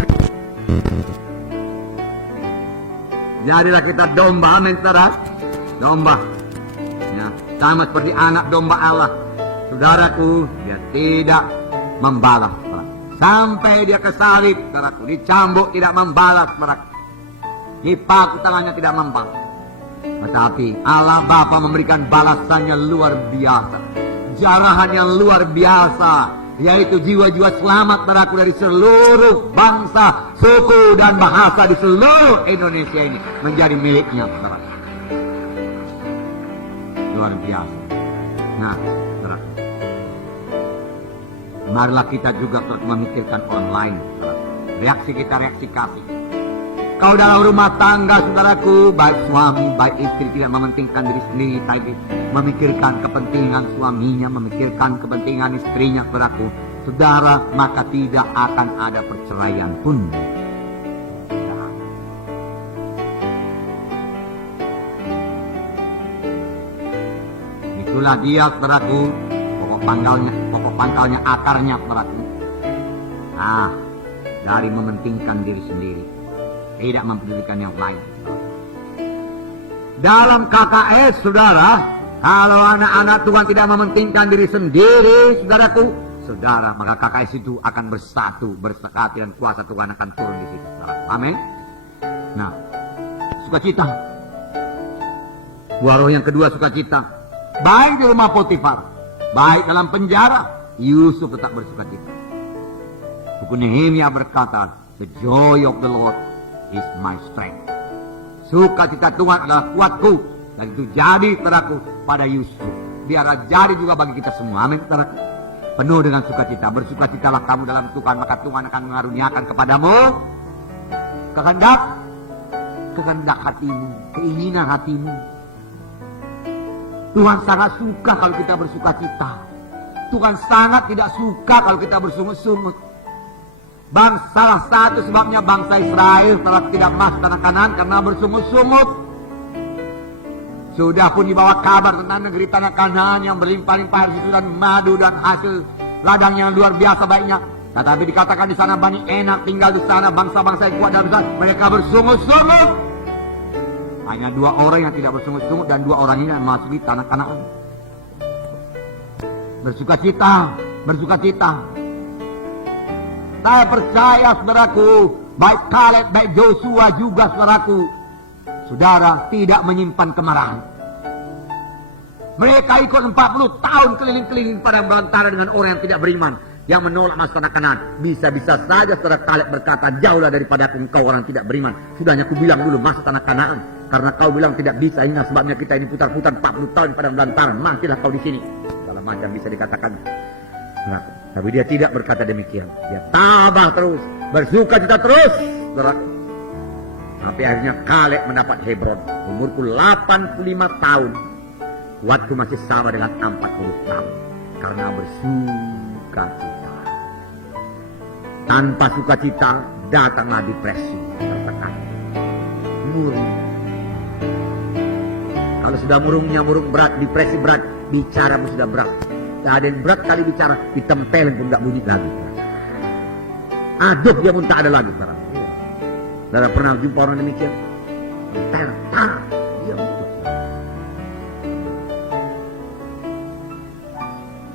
Jadilah kita domba, amin saudara. Domba. Ya, sama seperti anak domba Allah. Saudaraku, dia tidak membalas. Sampai dia ke salib, saudaraku, dicambuk tidak membalas, saudaraku. Dipaku tangannya tidak membalas. Tetapi Allah Bapa memberikan balasannya luar biasa. Jarahan yang luar biasa, yaitu jiwa-jiwa selamat, saudaraku, dari seluruh bangsa, suku dan bahasa di seluruh Indonesia ini menjadi miliknya, saudaraku. Luar biasa. Nah, saudaraku, marilah kita juga terus memikirkan online. Reaksi kita, reaksi kasih. Kau dalam rumah tangga, saudaraku, baik suami, baik istri, tidak mementingkan diri sendiri, tapi memikirkan kepentingan suaminya, memikirkan kepentingan istrinya, saudaraku. Saudara, maka tidak akan ada perceraian pun. Itulah dia, saudaraku, pokok pangkalnya, akarnya, saudaraku. Nah, dari mementingkan diri sendiri, tidak mempedulikan yang lain. Dalam KKS, saudara, kalau anak-anak Tuhan tidak mementingkan diri sendiri, saudaraku, saudara, maka KKS itu akan bersatu, bersekati, dan kuasa Tuhan akan turun di situ, saudara. Amin. Nah, sukacita. Buah roh yang kedua, sukacita. Baik di rumah Potifar, baik dalam penjara, Yusuf tetap bersukacita. Buku Nehemia berkata, "The joy of the Lord is my strength." Sukacita Tuhan adalah kuatku. Dan itu jadi, saudaraku, pada Yusuf. Biarlah jadi juga bagi kita semua. Amin, saudaraku. Penuh dengan sukacita. Bersukacitalah kamu dalam Tuhan, maka Tuhan akan mengaruniakan kepadamu kehendak hatimu, keinginan hatimu. Tuhan sangat suka kalau kita bersuka cita. Tuhan sangat tidak suka kalau kita bersungut-sungut. Salah satu sebabnya bangsa Israel telah tidak masuk tanah Kanaan karena bersungut-sungut. Sudah pun dibawa kabar tentang negeri tanah Kanaan yang berlimpah-limpah hasil dan madu dan hasil ladang yang luar biasa baiknya. Tetapi dikatakan di sana Bani Enak tinggal di sana, bangsa-bangsa yang kuat dan besar, mereka bersungut-sungut. Hanya 2 orang yang tidak bersungut-sungut dan 2 orang ini yang masuk di tanah Kanaan. Bersukacita, bersukacita. Saya percaya saudaraku, baik Kaleb, baik Joshua juga saudaraku, saudara tidak menyimpan kemarahan. Mereka ikut 40 tahun keliling-keliling pada belantara dengan orang yang tidak beriman, yang menolak masuk tanah Kanaan. Bisa-bisa saja saudara Kaleb berkata, jauhlah daripada engkau orang tidak beriman. Sudahnya aku bilang dulu masuk tanah Kanaan, karena kau bilang tidak bisa. Inilah sebabnya kita ini putar-putar 40 tahun pada belantara. Matilah kau di sini. Segala macam bisa dikatakan. Nah, tapi dia tidak berkata demikian. Dia tabah terus, bersuka cita terus, saudara. Sampai akhirnya Kaleb mendapat Hebron. Umurku 85 tahun. Waktu masih sama dengan 40 tahun. Karena bersuka cita. Tanpa sukacita datanglah depresi. Murung. Kalau sudah murungnya murung berat, depresi berat, bicara pun sudah berat. Tak ada yang berat kali bicara, ditempelin pun tak bunyi lagi. Aduh, dia pun tak ada lagi. Saudara pernah jumpa orang demikian?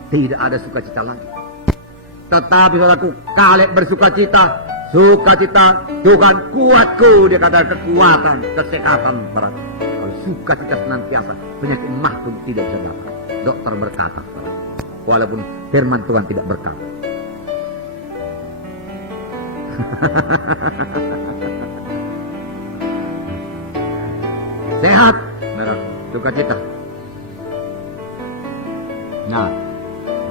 Dia tidak ada sukacita lagi. Tetapi saudaraku, Kaleb bersukacita. Sukacita, Tuhan kuatku. Dia kata kekuatan, kesehatan. Kalau sukacita senantiasa, penyakit mahkum tidak bisa berkata. Dokter berkata, walaupun firman Tuhan tidak berkata. Sehat, sukacita. Nah,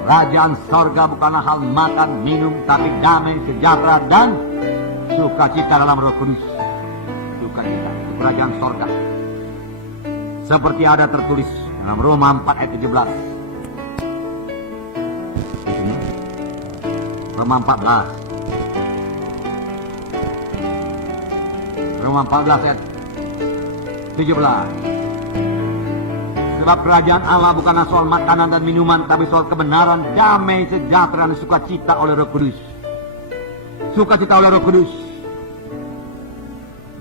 kerajaan sorga bukanlah hal makan, minum, tapi damai, sejahtera, dan sukacita dalam Roh Kudus. Sukacita, kerajaan sorga. Seperti ada tertulis dalam Roma 4 ayat 17. Roma 14. Roma 14 ayat 17. Sebab kerajaan Allah bukanlah soal makanan dan minuman, tapi soal kebenaran, damai, sejahtera, dan sukacita oleh Roh Kudus. Sukacita oleh Roh Kudus.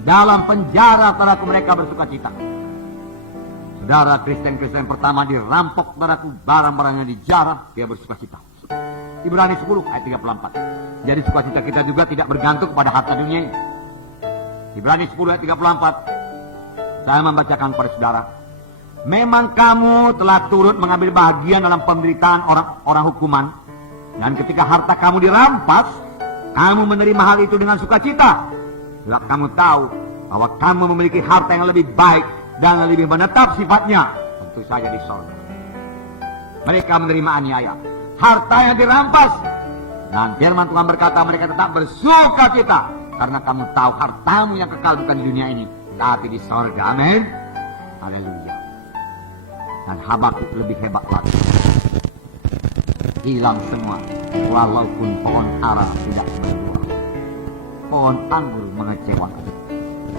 Dalam penjara saudaraku mereka bersukacita. Saudara Kristen-Kristen pertama dirampok saudaraku, barang-barangnya dijarah, dia bersukacita. Ibrani 10 ayat 34. Jadi sukacita kita juga tidak bergantung kepada harta dunia ini. Ibrani 10 ayat 34. Saya membacakan pada saudara. Memang kamu telah turut mengambil bahagian dalam penderitaan orang hukuman. Dan ketika harta kamu dirampas, kamu menerima hal itu dengan sukacita. Sebab kamu tahu bahwa kamu memiliki harta yang lebih baik dan lebih menetap sifatnya. Tentu saja di sorga. Mereka menerima aniaya. Harta yang dirampas. Dan firman Tuhan berkata mereka tetap bersukacita. Karena kamu tahu hartamu yang kekal bukan di dunia ini, tapi di sorga. Amin. Haleluya. Dan Habakuk lebih hebat lagi. Hilang semua, walaupun pohon ara tidak berbuah. Pohon anggur mengecewakan.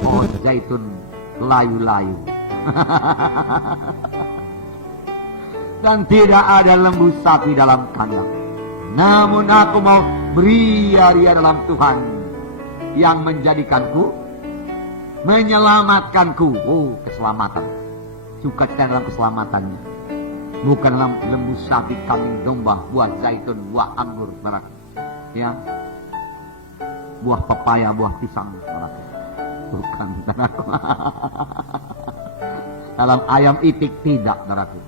Pohon zaitun layu-layu. Dan tidak ada lembu sapi dalam kandang. Namun aku mau beria-ria dalam Tuhan yang menjadikanku, menyelamatkanku. Oh, keselamatan. Sukacita dalam keselamatannya. Bukan dalam lembu sapi, kambing domba, buah zaitun, buah anggur, saudara. Ya. Buah pepaya, buah pisang, saudara. Bukan, saudaraku. Dalam ayam itik tidak, saudaraku.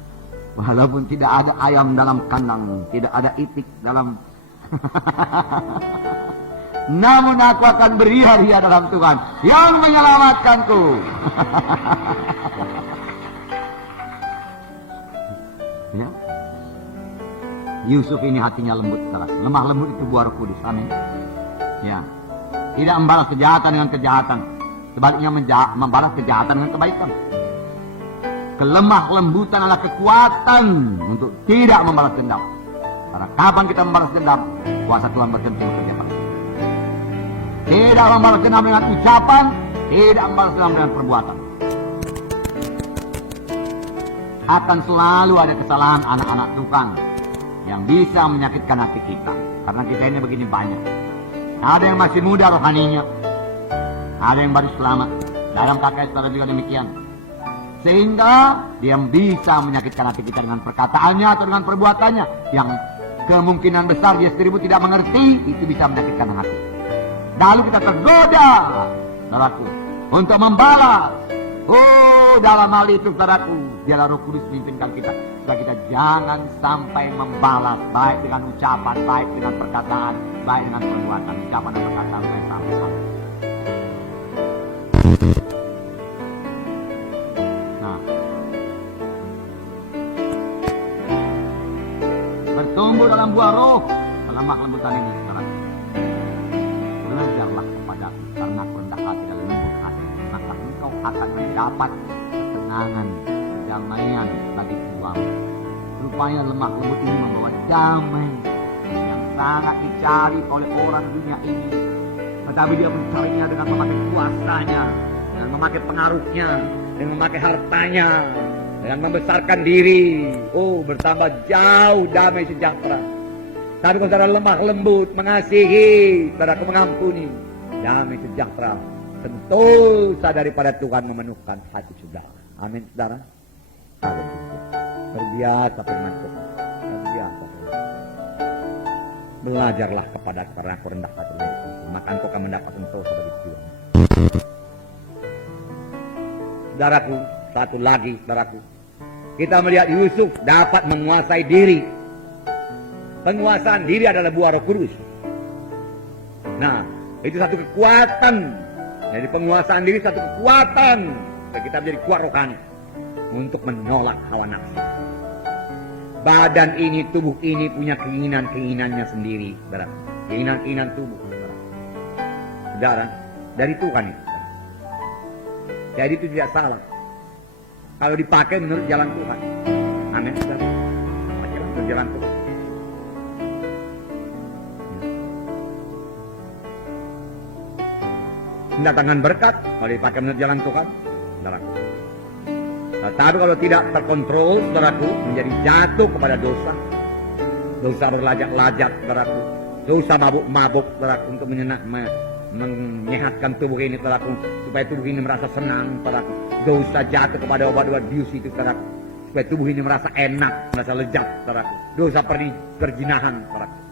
Walaupun tidak ada ayam dalam kandang, tidak ada itik dalam. Namun aku akan beria-ria dalam Tuhan yang menyelamatkanku. Ya. Yusuf ini hatinya lembut, saudara. Lemah lembut itu buah Roh Kudus. Amin. Ya. Tidak membalas kejahatan dengan kejahatan. Sebaliknya membalas kejahatan dengan kebaikan. kelemah lembutan adalah kekuatan untuk tidak membalas dendam. Karena kapan kita membalas dendam, kuasa Tuhan bekerja pada kita. Tidak membalas dendam dengan ucapan, tidak membalas dendam dengan perbuatan. Akan selalu ada kesalahan anak-anak tukang yang bisa menyakitkan hati kita. Karena kita ini begini banyak. Ada yang masih muda rohaninya, ada yang baru selamat. Dalam kakak saudara juga demikian. Sehingga dia bisa menyakitkan hati kita dengan perkataannya atau dengan perbuatannya. Yang kemungkinan besar dia sendiri pun tidak mengerti, itu bisa menyakitkan hati. Lalu kita tergoda, saudaraku, untuk membalas. Oh, dalam hal itu, saudaraku, biarlah Roh Kudus memimpinkan kita. Supaya kita jangan sampai membalas, baik dengan ucapan, baik dengan perkataan, baik dengan perbuatan. Ucapan dan perkataan saya sama-sama. Nah, bertumbuh dalam buah roh, dalam lembutan ini, saudaraku. Belajarlah kepadaku, karena aku rendah hati dan lembut hati. Maka engkau akan mendapat ketenangan, kedamaian bagi jiwamu. Rupanya lemah lembut ini membawa damai yang sangat dicari oleh orang dunia ini. Tetapi dia mencarinya dengan memakai kuasanya, dengan memakai pengaruhnya, dengan memakai hartanya, dengan membesarkan diri. Oh, bertambah jauh damai sejahtera. Tapi kalau saudara lemah lembut, mengasihi, saudara mengampuni, damai sejahtera sentosa daripada Tuhan memenuhkan hati saudara. Amin, saudara. Haleluya. Terbiasa firman Tuhan. Terbiasa. Belajarlah kepada aku rendah hati, maka engkau akan mendapat sentosa bagi Tuhan. Saudaraku, satu lagi, saudaraku. Kita melihat Yusuf dapat menguasai diri. Penguasaan diri adalah buah Roh Kudus. Nah, itu satu kekuatan. Jadi penguasaan diri satu kekuatan. Supaya kita menjadi kuat rohani untuk menolak hawa nafsu. Badan ini, tubuh ini punya keinginan-keinginannya sendiri, saudara. Keinginan-keinginan tubuh, saudara. Saudara, dari Tuhan itu. Jadi itu tidak salah. Kalau dipakai menurut jalan Tuhan. Amin, saudara. Menurut jalan Tuhan. Mendatangkan berkat kalau dipakai menurut jalan Tuhan, saudaraku. Tapi kalau tidak terkontrol, saudaraku, menjadi jatuh kepada dosa. Dosa berlajak-lajak, saudaraku. Dosa mabuk-mabuk, saudaraku, untuk menyehatkan tubuh ini, saudaraku, supaya tubuh ini merasa senang, saudaraku. Dosa jatuh kepada obat-obat bius itu, saudaraku, supaya tubuh ini merasa enak, merasa lezat, saudaraku. Dosa perjinahan, saudaraku.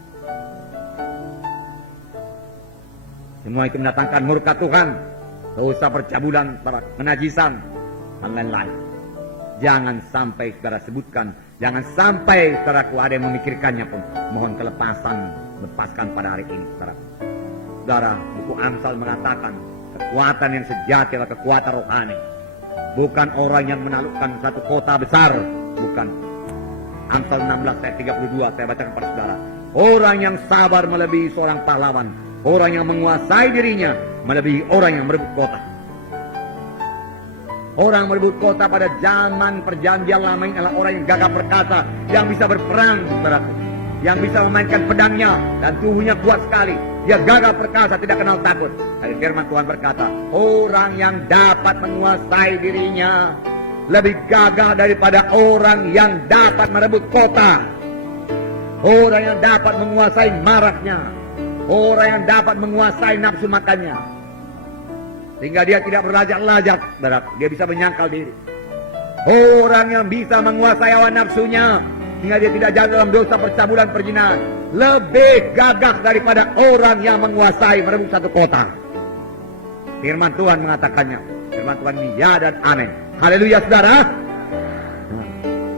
Semua itu mendatangkan murka Tuhan. Dosa percabulan, menajisan, dan lain-lain. Jangan sampai saudara sebutkan. Jangan sampai saudaraku ada yang memikirkannya pun. Mohon kelepasan, lepaskan pada hari ini, saudara. Saudara, buku Amsal mengatakan kekuatan yang sejati adalah kekuatan rohani. Bukan orang yang menaklukkan satu kota besar. Bukan. Amsal 16 ayat 32 saya bacakan pada saudara. Orang yang sabar melebihi seorang pahlawan. Orang yang menguasai dirinya melebihi orang yang merebut kota. Orang merebut kota pada zaman perjanjian lama ini adalah orang yang gagah perkasa, yang bisa berperang, saudaraku, yang bisa memainkan pedangnya dan tubuhnya kuat sekali. Dia gagah perkasa, tidak kenal takut. Dari firman Tuhan berkata, orang yang dapat menguasai dirinya lebih gagah daripada orang yang dapat merebut kota. Orang yang dapat menguasai marahnya, orang yang dapat menguasai nafsu makannya. Sehingga dia tidak berlajak-lajak, dia bisa menyangkal diri. Orang yang bisa menguasai hawa nafsunya, sehingga dia tidak jatuh dalam dosa percabulan perjinahan, lebih gagah daripada orang yang menguasai merebut satu kota. Firman Tuhan mengatakannya. Firman Tuhan ini ya dan amin. Haleluya, saudara.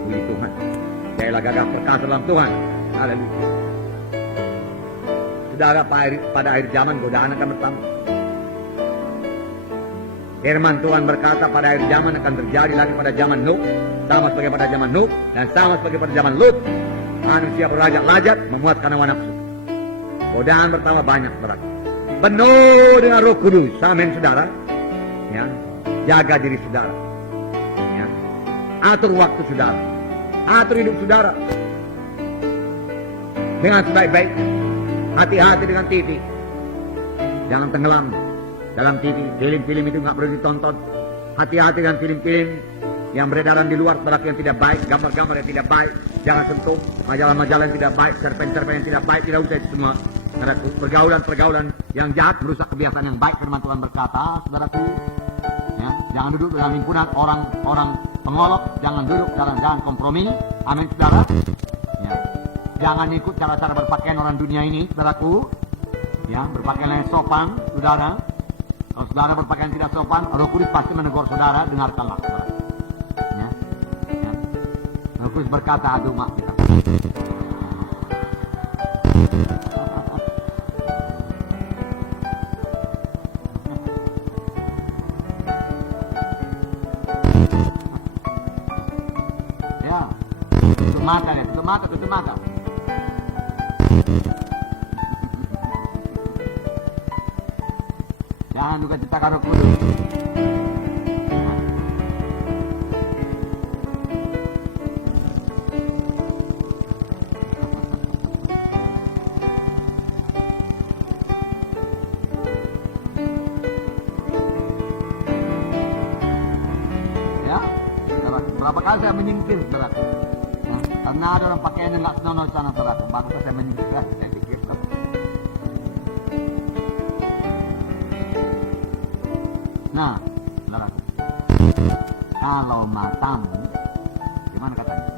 Puji Tuhan. Jadilah gagah perkasa dalam Tuhan. Haleluya. Saudara, pada akhir zaman godaan akan bertambah. Firman Tuhan berkata pada akhir zaman akan terjadi lagi pada zaman Nuh, sama seperti pada zaman Nuh dan sama seperti pada zaman Lut. Manusia berlajak-lajak memuaskan hawa nafsu. Godaan bertambah banyak, saudara. Penuh dengan Roh Kudus. Amin, saudara. Ya, jaga diri saudara. Ya. Atur waktu saudara. Atur hidup saudara. Dengan sebaik-baik. Hati-hati dengan TV. Jangan tenggelam dalam TV. Film-film itu nggak perlu ditonton. Hati-hati dengan film-film yang beredaran di luar, saudara, yang tidak baik, gambar-gambar yang tidak baik. Jangan sentuh majalah-majalah yang tidak baik, cerpen-cerpen yang tidak baik, tidak usah itu semua. Saudaraku, pergaulan-pergaulan yang jahat merusak kebiasaan yang baik. Firman Tuhan berkata, saudaraku, ya, jangan duduk dalam himpunan orang-orang pengolok, jangan duduk jangan kompromi. Amin, saudara. Ya. Jangan ikut cara-cara berpakaian orang dunia ini, saudaraku. Ya, berpakaian yang sopan, saudara. Kalau saudara berpakaian tidak sopan, Roh Kudus pasti menegur saudara, dengarkanlah, saudara. Ya. Ya. Roh Kudus berkata, aduh mak kita. Ya, tutup mata ya, tutup mata. Jangan juga ciptakan Roh Kudus. Ya, berapa kali saya menyingkir, saudara. Karena ada orang pakaian yang nggak senonoh di sana, saudara. Maka saya menyingkir, saya pikir. Nah, saudara, kalau matamu, gimana katanya?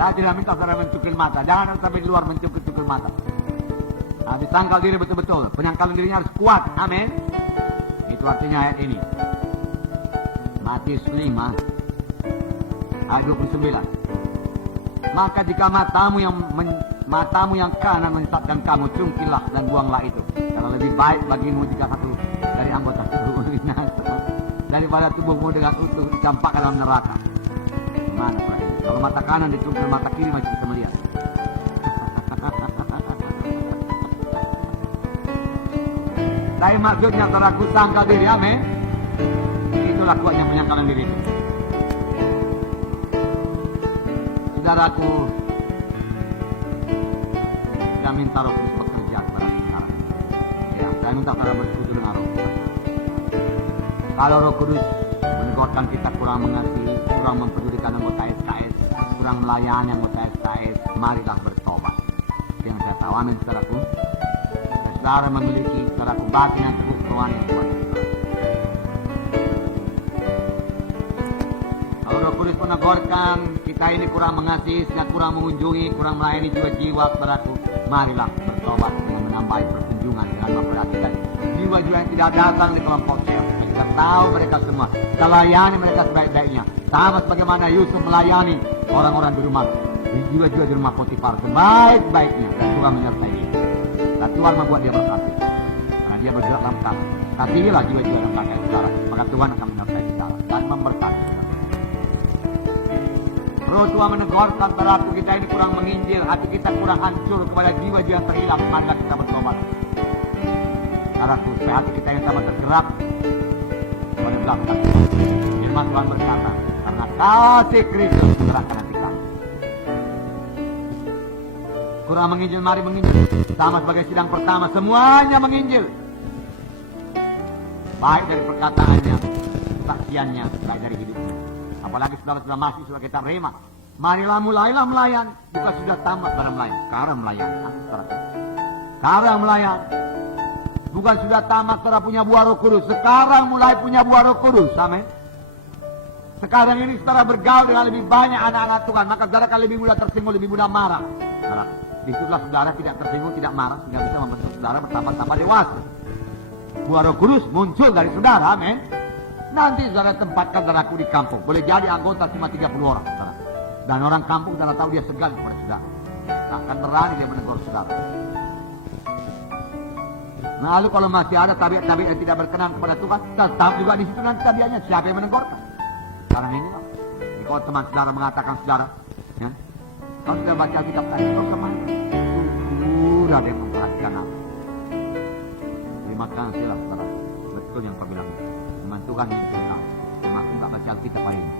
Saya tidak minta saudara mencukil mata. Jangan sampai di luar mencukil mata. Nah, disangkal diri betul-betul. Penyangkalan dirinya harus kuat. Amin. Itu artinya ayat ini. Matius 5 ayat 29. Maka jika matamu yang kanan menyesatkan kamu, cungkilah dan buanglah itu. Karena lebih baik bagimu jika satu dari anggota tubuhmu binasa daripada tubuhmu dengan utuh dicampakkan dalam neraka. Mana Pak? Kalau mata kanan dicungkil, mata kiri masih bisa melihat. Tapi maksudnya saudaraku sangka diri, amin. Itulah kuatnya penyangkalan diri. Saudaraku, saya minta Roh Kudus bekerja kepada saudara. Ya, saya minta saudara bersekutu dengan Roh Kudus. Kalau Roh Kudus menegurkan kita kurang mengasihi, kurang mempedulikan anggota SKS, kurang melayani anggota SKS, marilah bertobat. Yang saya tahu, amin saudaraku. Saudara memiliki saudaraku batin yang teguh, rohani yang kuat. Kalau Roh Kudus menegurkan kita ini kurang mengasihi, kurang mengunjungi, kurang melayani jiwa-jiwa, saudaraku, marilah bertobat dengan menambahi perkunjungan, dengan memperhatikan jiwa-jiwa yang tidak datang di kelompok sel. Kita tahu mereka semua, kita layani mereka sebaik-baiknya. Sama sebagaimana Yusuf melayani orang-orang di rumah, jiwa-jiwa di rumah Potifar sebaik-baiknya, dan Tuhan menyertai dia. Dan Tuhan membuat dia berkasih, karena dia bergerak dalam kasih. Kasihilah jiwa-jiwa yang pakai saudara, maka Tuhan akan menyertai saudara dan memberkati. Roh Tuhan menegurkan saudaraku, kita ini kurang menginjil, hati kita kurang hancur kepada jiwa-jiwa yang terhilang, marilah kita bertobat. Saudaraku, supaya hati kita yang sama tergerak pada belakang. Firman Tuhan berkata, karena kasih Kristus menggerakkan hati kami. Kurang menginjil, mari menginjil. Sama sebagai sidang pertama, semuanya menginjil. Baik dari perkataannya, kesaksiannya, baik dari hidupnya. Apalagi saudara sudah masuk sudah kita terima. Marilah mulailah melayan. Bukan sudah tamat pada melayan. Sekarang melayan. Sekarang melayan. Bukan sudah tamat saudara punya buah Roh Kudus. Sekarang mulai punya buah Roh Kudus. Amin. Sekarang ini saudara bergaul dengan lebih banyak anak-anak Tuhan. Maka saudara akan lebih mudah tersinggung, lebih mudah marah. Saudara, disitulah saudara tidak tersinggung, tidak marah. Sehingga bisa membentuk saudara bertambah-tambah dewasa. Buah Roh Kudus muncul dari saudara. Amin. Nanti saudara tempatkan saudaraku di kampung. Boleh jadi anggota cuma 30 orang. Saudara. Dan orang kampung saudara tahu dia segan kepada saudara. Akan berani dia menegur saudara. Nah, lalu kalau masih ada tabiat-tabiat yang tidak berkenan kepada Tuhan, tetap juga di situ nanti tabiatnya. Siapa yang menegurkan? Sekarang ini loh. Jadi kalau teman saudara mengatakan saudara, ya, kalau sudah baca kitab tadi, kau kemana? Sudah dia memperhatikan aku. Terima kasih lah saudara. Betul yang kau bilang. Teman Tuhan Tuhan menuntut kau. Memang aku nggak baca Alkitab hari ini.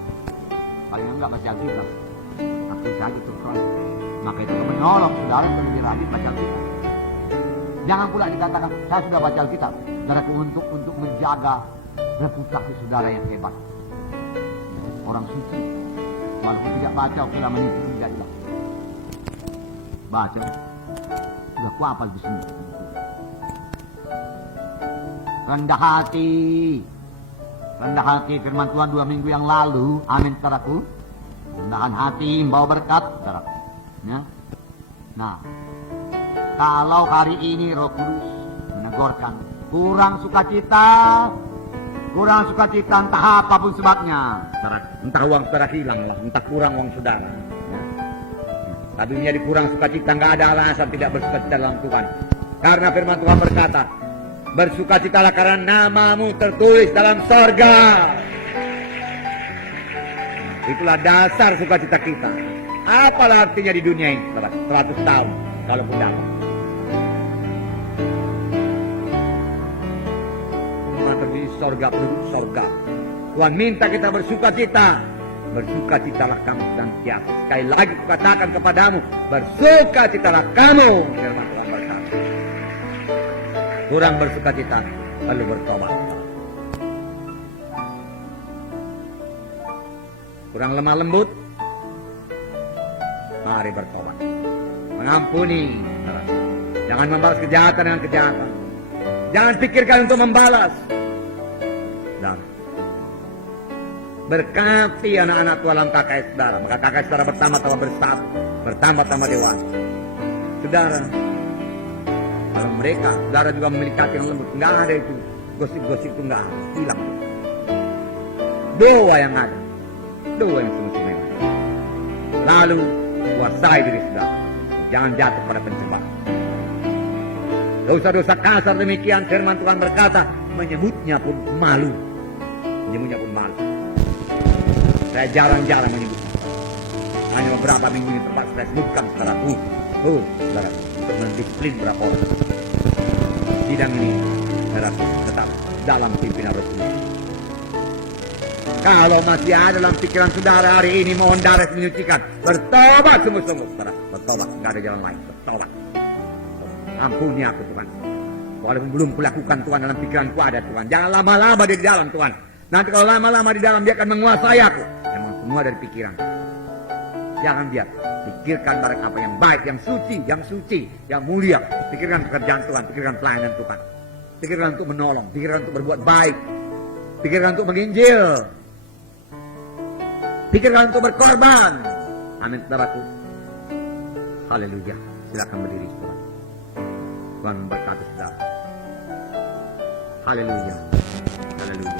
Paling nggak baca Alkitab. Aku saja terus. Maka itu menolong saudara yang lebih rajin baca Alkitab. Jangan pula dikatakan saya sudah baca Alkitab. Saudaraku untuk menjaga reputasi saudara yang hebat. Orang suci. Walaupun tidak baca, oke lah menipu tidak jelas. Baca. Sudah kuapal di sini. Rendah hati. Rendah hati firman Tuhan 2 minggu yang lalu. Amin saudaraku. Rendahan hati membawa berkat saudaraku. Ya. Nah, kalau hari ini Roh Kudus menegurkan kurang sukacita entah apapun sebabnya, Entah uang saudara hilang lah, entah kurang uang saudara. Ya. Tadinya dikurang sukacita, nggak ada alasan tidak bersukacita dalam Tuhan. Karena firman Tuhan berkata, bersukacitalah karena namamu tertulis dalam sorga. Itulah dasar sukacita kita. Apalah artinya di dunia ini, 100 tahun, kalaupun dapat. Tuhan tertulis sorga, penduduk sorga. Tuhan minta kita bersukacita. Bersukacitalah kamu senantiasa. Sekali lagi kukatakan kepadamu, bersukacitalah kamu. Firman Tuhan berkata. Kurang bersukacita, lalu bertobat. Kurang lemah lembut, mari bertobat. Mengampuni. Jangan membalas kejahatan dengan kejahatan. Jangan pikirkan untuk membalas. Dan berkati anak-anak Tuhan dalam kakak saudara. Maka kakak saudara bertambah-tambah bersatu. Bertambah-tambah dewasa. Saudara, kalau mereka, saudara juga memiliki hati yang lembut. Enggak ada itu. Gosip-gosip itu enggak ada. Hilang. Doa yang ada. Doa yang sungguh-sungguh. Lalu kuasai diri saudara. Jangan jatuh pada pencobaan. Dosa-dosa kasar demikian firman Tuhan berkata, menyebutnya pun malu. Menyebutnya pun malu. Saya jarang-jarang menyebut. Hanya beberapa minggu ini tempat saya sebutkan secara saudara, untuk mendisiplin berapa orang. Sidang ini saudara, tetap dalam pimpinan Roh Kudus. Kalau masih ada dalam pikiran saudara hari ini, mohon darah menyucikan. Bertobat sungguh-sungguh, saudara. Bertobat, nggak ada jalan lain. Bertobat. Ampuni aku Tuhan. Walaupun belum kulakukan Tuhan, dalam pikiranku ada Tuhan. Jangan lama-lama di dalam Tuhan. Nanti kalau lama-lama di dalam dia akan menguasai aku. Memang semua dari pikiran. Jangan biar. Pikirkan barang apa yang baik, yang suci, yang mulia. Pikirkan pekerjaan Tuhan, pikirkan pelayanan Tuhan. Pikirkan untuk menolong, pikirkan untuk berbuat baik. Pikirkan untuk menginjil. Pikirkan untuk berkorban. Amin, saudaraku. Haleluya. Silakan berdiri, saudara. Tuhan memberkati saudara. Haleluya. Haleluya.